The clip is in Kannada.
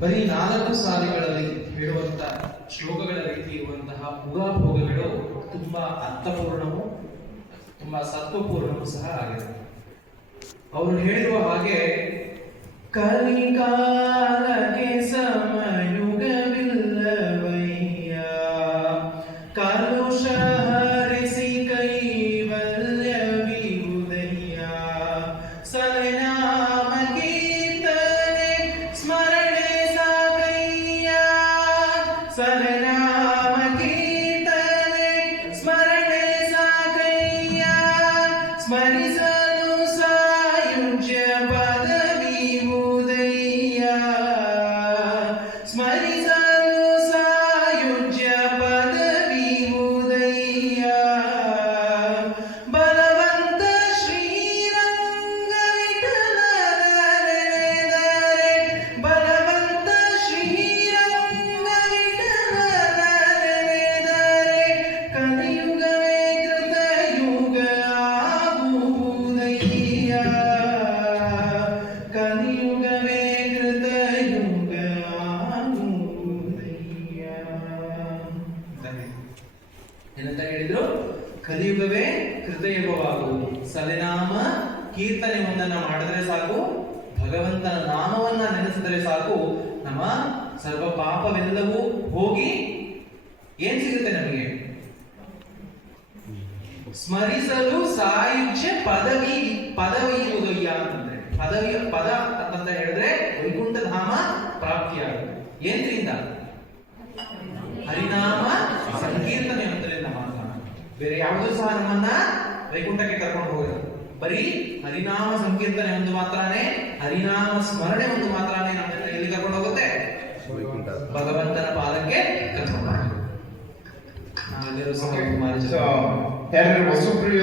ಬರೀ 4 ಸಾಲಿಗಳಲ್ಲಿ ಹೇಳುವಂತ ಶ್ಲೋಕಗಳ ರೀತಿ ಇರುವಂತಹ ಉಗಾಭೋಗಗಳು ತುಂಬಾ ಅರ್ಥಪೂರ್ಣವೂ ತುಂಬಾ ಸತ್ವಪೂರ್ಣವೂ ಸಹ ಆಗಿದೆ. ಅವರು ಹೇಳಿರುವ ಹಾಗೆ ಕಲಿಕಾಲಕ್ಕೆ ಸಮಯುಗವಿಲ್ಲವಯ್ಯ, ಕಲುಷ ಹರಿಸಿ ಕೈವಲ್ಯವಿರುವುದಯ್ಯ, ಸರಿನಾಮ ಕೀರ್ತನೆ ಸ್ಮರಣೆ ಸಾಕಯ್ಯ, ಸರಿನಾಮ ಕೀರ್ತನೆ ಸ್ಮರಣೆ ಸಾಕಯ್ಯ, ಸ್ಮರಿಸಲು ಸಾಯುಜ್ಯ ಪದವಿಯುವುದಯ್ಯ, ಸ್ಮರಿಸಲು ಸಾಯುಜ್ಯ ಪದವಿಯುವುದಯ್ಯ, ಬಲವಂತ ಶ್ರೀರಂಗ ವಿಠಲನೆನೆದರೆ, ಬಲವಂತ ಶ್ರೀರಂಗ ವಿಠಲನೆನೆದರೆ, ಕಲಿಯುಗವೇ ಕೃತಯುಗ ಆಗುವುದಯ್ಯ, ಕಲಿಯುಗವೇ ಕೃತಯುಗ ಆಗುವುದಯ್ಯ. ಏನಂತ ಹೇಳಿದ್ರು? ಕಲಿಯುಗವೇ ಕೃತಯುಗವಾಗುವುದು. ಸಲಿನಾಮ ಕೀರ್ತನೆ ಒಂದನ್ನ ಮಾಡಿದ್ರೆ ಸಾಕು, ಭಗವಂತನ ನಾಮವನ್ನ ನೆನೆಸಿದರೆ ಸಾಕು, ನಮ್ಮ ಸರ್ವ ಪಾಪವೆಲ್ಲವೂ ಹೋಗಿ ಏನ್ ಸಿಗುತ್ತೆ ನಮಗೆ? ಸ್ಮರಿಸಲು ಸಾಯುಜ್ಯ ಪದವಿಯುವುದಯ್ಯ ಅಂತಂದ್ರೆ, ಪದ ಅಂತ ಹೇಳಿದ್ರೆ ವೈಕುಂಠ ಧಾಮ ಪ್ರಾಪ್ತಿಯಾಗುತ್ತೆ. ಏನ್ರಿಂದ? ಹರಿನಾಮ ಸಂಕೀರ್ತನೆ ಅಂತರಿಂದ ಮಾತ್ರ. ಬೇರೆ ಯಾವುದೂ ಸಹ ನಮ್ಮನ್ನ ವೈಕುಂಠಕ್ಕೆ ಕರ್ಕೊಂಡು ಹೋಗೋದು. ಬರೀ ಹರಿನಾಮ ಸಂಕೀರ್ತನೆ ಒಂದು ಮಾತ್ರನೇ, ಹರಿನಾಮ ಸ್ಮರಣೆ ಒಂದು ಮಾತ್ರನೇ ನಮ್ಮನ್ನ ಎಲ್ಲಿ ಕರ್ಕೊಂಡು ಹೋಗುತ್ತೆ? ಭಗವಂತನ ಪಾದಕ್ಕೆ ಕರ್ಕೊಂಡು ಹೋಗುತ್ತೆ. ನಾವೆಲ್ಲರೂ ಸಹ ಯಾರು ವಸುಪ್ರಿಯ